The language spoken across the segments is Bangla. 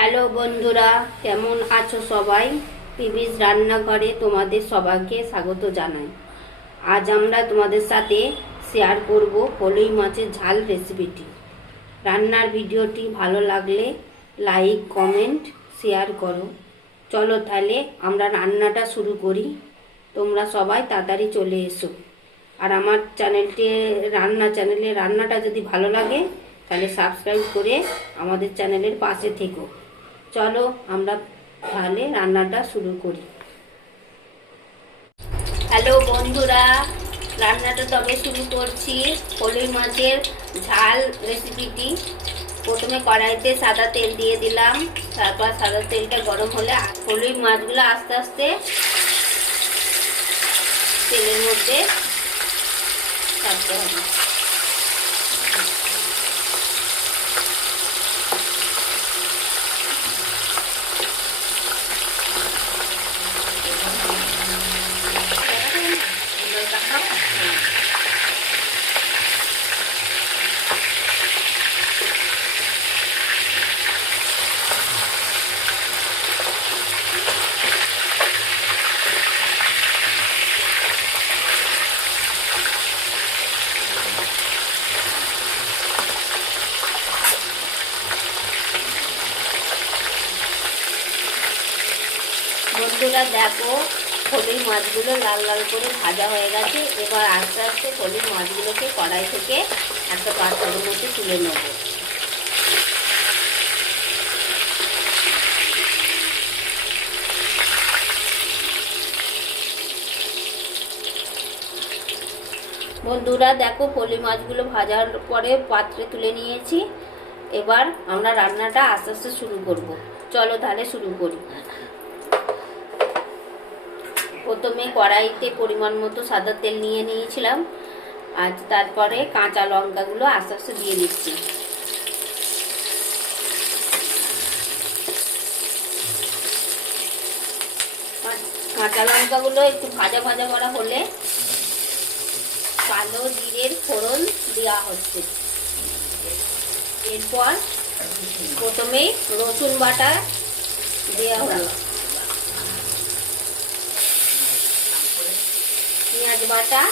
হ্যালো বন্ধুরা, কেমন আছো সবাই? পিবিস রান্নাঘরে তোমাদের সবাইকে স্বাগত জানাই। আজ আমরা তোমাদের সাথে শেয়ার করব কলই মাছের ঝাল রেসিপিটি। রান্নার ভিডিওটি ভালো লাগলে লাইক, কমেন্ট, শেয়ার করো। চলো তাহলে আমরা রান্নাটা শুরু করি। তোমরা সবাই তাড়াতাড়ি চলে এসো। আর আমার চ্যানেলে রান্নাটা যদি ভালো লাগে তাহলে সাবস্ক্রাইব করে আমাদের চ্যানেলের পাশে থেকো। চলো আমরা তাহলে রান্নাটা শুরু করি। হ্যালো বন্ধুরা, রান্নাটা তবে শুরু করছি। কলই মাছের ঝাল রেসিপিটি। প্রথমে কড়াইতে সাদা তেল দিয়ে দিলাম। তারপর সাদা তেলটা গরম হলে কলই মাছগুলো আস্তে আস্তে তেলের মধ্যে ছাড়তে হবে। বন্ধুরা দেখো, কলই মাছগুলো লাল লাল করে ভাজা হয়ে গেছে। এবার আস্তে আস্তে কলই মাছগুলোকে কড়াই থেকে একটা পাত্রের মধ্যে তুলে নেব। বন্ধুরা দেখো, কলই মাছগুলো ভাজার পরে পাত্রে তুলে নিয়েছি। এবার আমরা রান্নাটা আস্তে আস্তে শুরু করব। চলো তাহলে শুরু করি। প্রথমে কড়াইতে পরিমাণ মতো সাদা তেল নিয়ে নিয়েছিলাম। আর তারপরে কাঁচা লঙ্কাগুলো আস্তে আস্তে দিয়ে দিচ্ছি। কাঁচা লঙ্কাগুলো একটু ভাজা ভাজা করা হলে কালো জিরের ফোড়ন দেওয়া হচ্ছে। এরপর প্রথমে রসুন বাটা দেওয়া হলো, পেঁয়াজ বাটা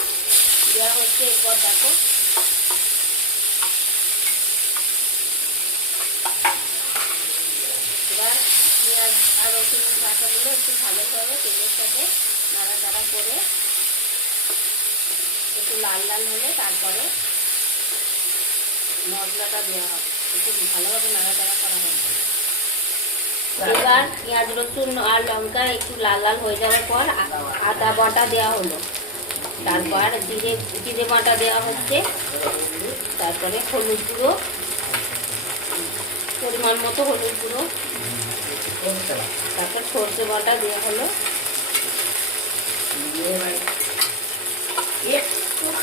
দেওয়া হচ্ছে। এরপর দেখো এবার পেঁয়াজ আর রসুন বাটাগুলো একটু ভালোভাবে তেলের সাথে নাড়াচাড়া করে একটু লাল লাল হলে তারপরে মশলাটা দেওয়া হবে। একটু ভালোভাবে নাড়াচাড়া করা হবে। এবার পেঁয়াজ রসুন আর লঙ্কা একটু লাল লাল হয়ে যাওয়ার পর আদা বাটা দেওয়া হলো। তারপর জিরে বাটা দেওয়া হচ্ছে। তারপরে হলুদ গুঁড়ো, পরিমাণ মতো হলুদ গুঁড়ো। তারপর সর্ষে বাটা দেওয়া হলো।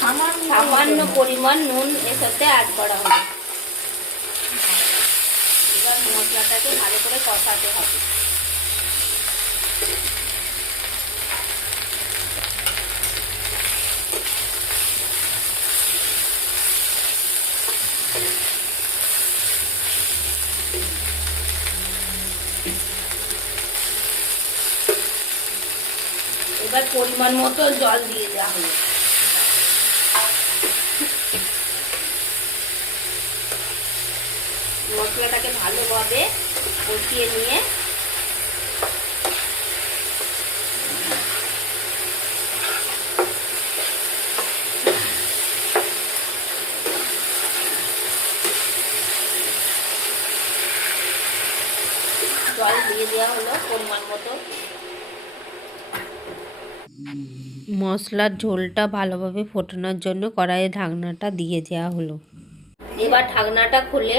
সামান্য পরিমাণ নুন এর সাথে অ্যাড করা হলো। এবার মশলাটাকে ভালো করে কষাতে হবে। এবার পরিমাণ মতো জল দিয়ে দেওয়া হলো। মশলাটাকে ভালোভাবে কষিয়ে নিয়ে জল দিয়ে দেওয়া হলো পরিমাণ মতো। মশলার ঝোলটা ভালোভাবে ফোটানোর জন্য কড়াইয়ে ঢাকনাটা দিয়ে দেওয়া হলো। এবার ঢাকনাটা খুলে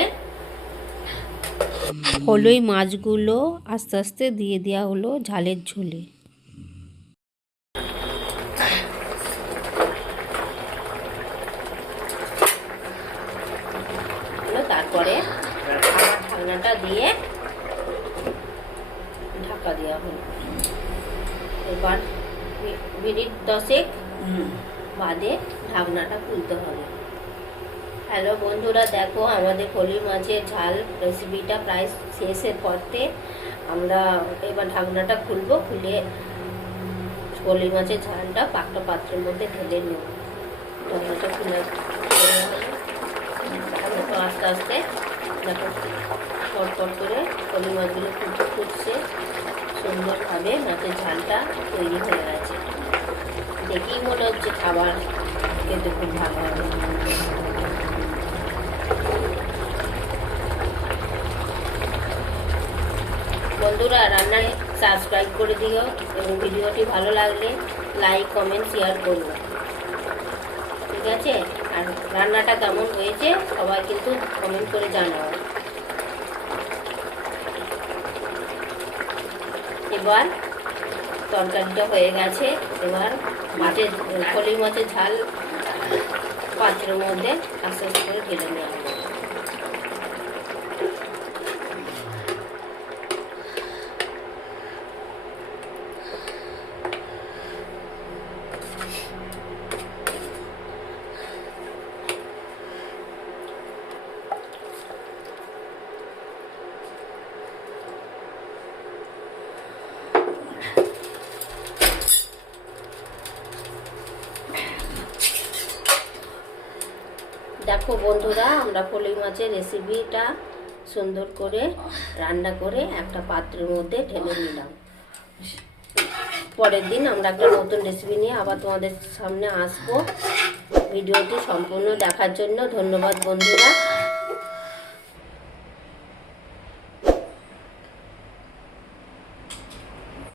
কলই মাছগুলো আস্তে আস্তে দিয়ে দেওয়া হলো ঝালের ঝোলে। তারপরে আবার ঢাকনাটা দিয়ে ঢাকা দেওয়া হলো। এবার মিনিট 10 বাদে ঢাকনাটা খুলতে হবে। হ্যালো বন্ধুরা, দেখো আমাদের ফলি মাছের ঝাল রেসিপিটা প্রায় শেষের পথে। আমরা এবার ঢাকনাটা খুলবো, খুলে ফলি মাছের ঝালটা একটা পাত্রের মধ্যে ঢেলে নেব। ঢাকনাটা খুলে আস্তে আস্তে দেখো পটপট করে ফলি মাছগুলো ফুটছে, সুন্দরভাবে মাছের ঝালটা তৈরি হয়ে গেছে। দেখেই মনে হচ্ছে খাবার খেতে খুব ভালো হবে। বন্ধুরা, রান্নায় সাবস্ক্রাইব করে দিও এবং ভিডিওটি ভালো লাগলে লাইক কমেন্ট শেয়ার করবো, ঠিক আছে? আর রান্নাটা কেমন হয়েছে সবাই কিন্তু কমেন্ট করে জানাও। এবার তরকারিটা হয়ে গেছে, এবার ফলি মাছের ঝাল পাত্রের মধ্যে আস্তে আস্তে করে ঢেলে নেওয়া হবে। দেখো বন্ধুরা, আমরা ফলি মাছের রেসিপিটা সুন্দর করে রান্না করে একটা পাত্রের মধ্যে ঢেলে নিলাম। পরের দিন আমরা একটা নতুন রেসিপি নিয়ে আবার তোমাদের সামনে আসবো। ভিডিওটি সম্পূর্ণ দেখার জন্য ধন্যবাদ বন্ধুরা।